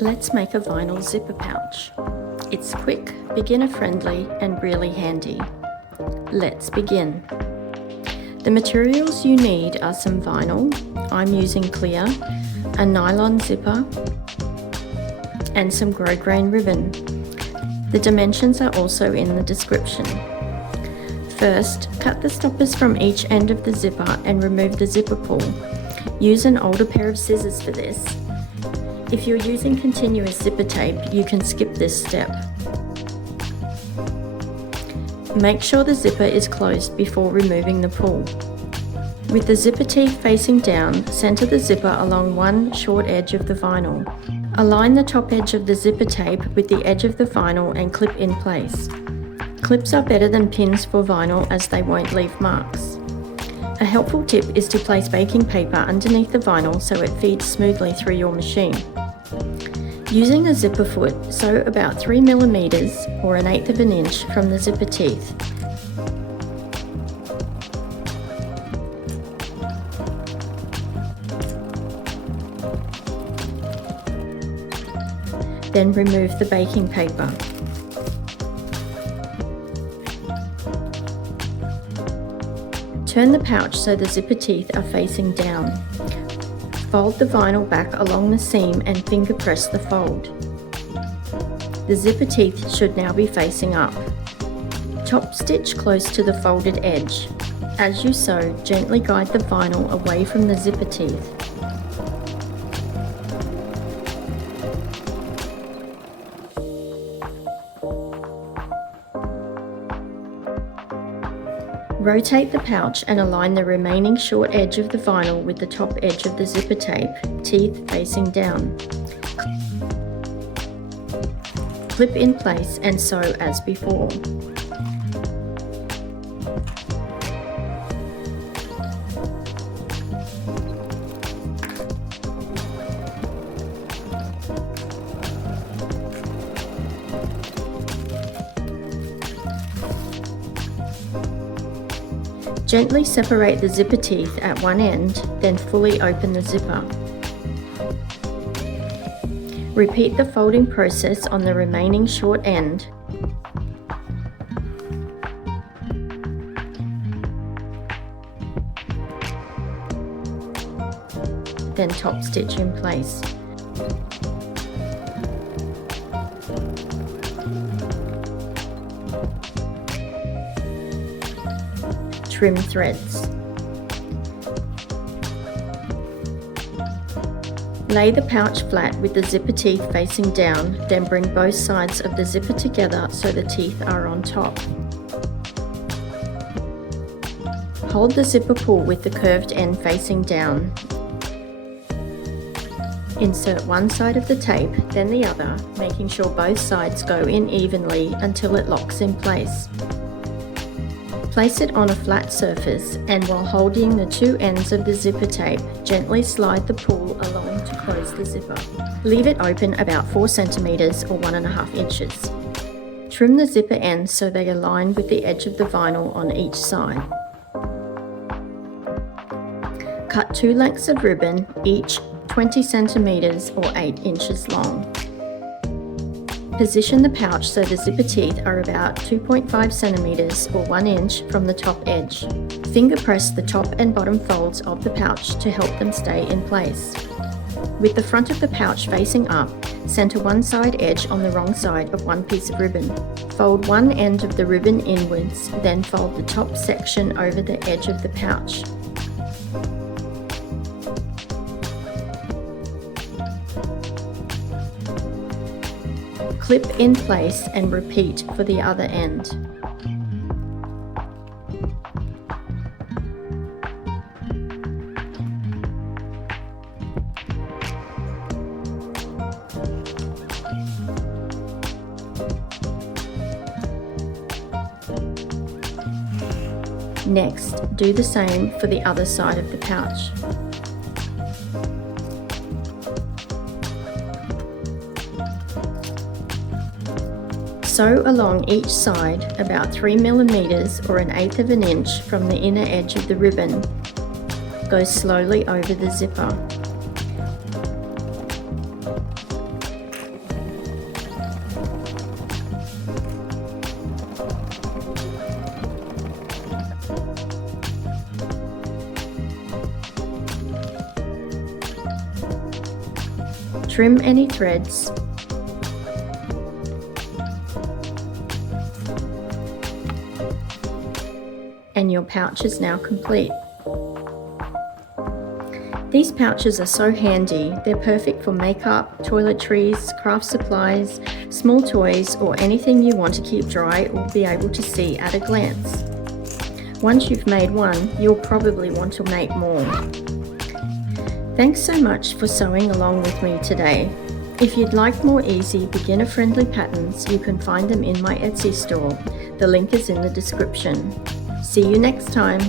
Let's make a vinyl zipper pouch. It's quick, beginner-friendly, and really handy. Let's begin. The materials you need are some vinyl, I'm using clear, a nylon zipper, and some Grosgrain ribbon. The dimensions are also in the description. First, cut the stoppers from each end of the zipper and remove the zipper pull. Use an older pair of scissors for this. If you're using continuous zipper tape, you can skip this step. Make sure the zipper is closed before removing the pull. With the zipper teeth facing down, center the zipper along one short edge of the vinyl. Align the top edge of the zipper tape with the edge of the vinyl and clip in place. Clips are better than pins for vinyl as they won't leave marks. A helpful tip is to place baking paper underneath the vinyl so it feeds smoothly through your machine. Using a zipper foot, sew about 3 mm or 1/8 of an inch from the zipper teeth. Then remove the baking paper. Turn the pouch so the zipper teeth are facing down. Fold the vinyl back along the seam and finger press the fold. The zipper teeth should now be facing up. Top stitch close to the folded edge. As you sew, gently guide the vinyl away from the zipper teeth. Rotate the pouch and align the remaining short edge of the vinyl with the top edge of the zipper tape, teeth facing down. Clip in place and sew as before. Gently separate the zipper teeth at one end, then fully open the zipper. Repeat the folding process on the remaining short end. Then top stitch in place. Trim threads. Lay the pouch flat with the zipper teeth facing down, then bring both sides of the zipper together so the teeth are on top. Hold the zipper pull with the curved end facing down. Insert one side of the tape, then the other, making sure both sides go in evenly until it locks in place. Place it on a flat surface and while holding the two ends of the zipper tape, gently slide the pull along to close the zipper. Leave it open about 4 cm or 1.5 inches. Trim the zipper ends so they align with the edge of the vinyl on each side. Cut 2 lengths of ribbon, each 20 cm or 8 inches long. Position the pouch so the zipper teeth are about 2.5 cm or 1 inch from the top edge. Finger press the top and bottom folds of the pouch to help them stay in place. With the front of the pouch facing up, center one side edge on the wrong side of one piece of ribbon. Fold one end of the ribbon inwards, then fold the top section over the edge of the pouch. Clip in place and repeat for the other end. Next, do the same for the other side of the pouch. Sew along each side about 3 mm or 1/8 of an inch from the inner edge of the ribbon. Go slowly over the zipper. Trim any threads. And your pouch is now complete. These pouches are so handy. They're perfect for makeup, toiletries, craft supplies, small toys, or anything you want to keep dry or be able to see at a glance. Once you've made one, you'll probably want to make more. Thanks so much for sewing along with me today. If you'd like more easy, beginner-friendly patterns, you can find them in my Etsy store. The link is in the description. See you next time.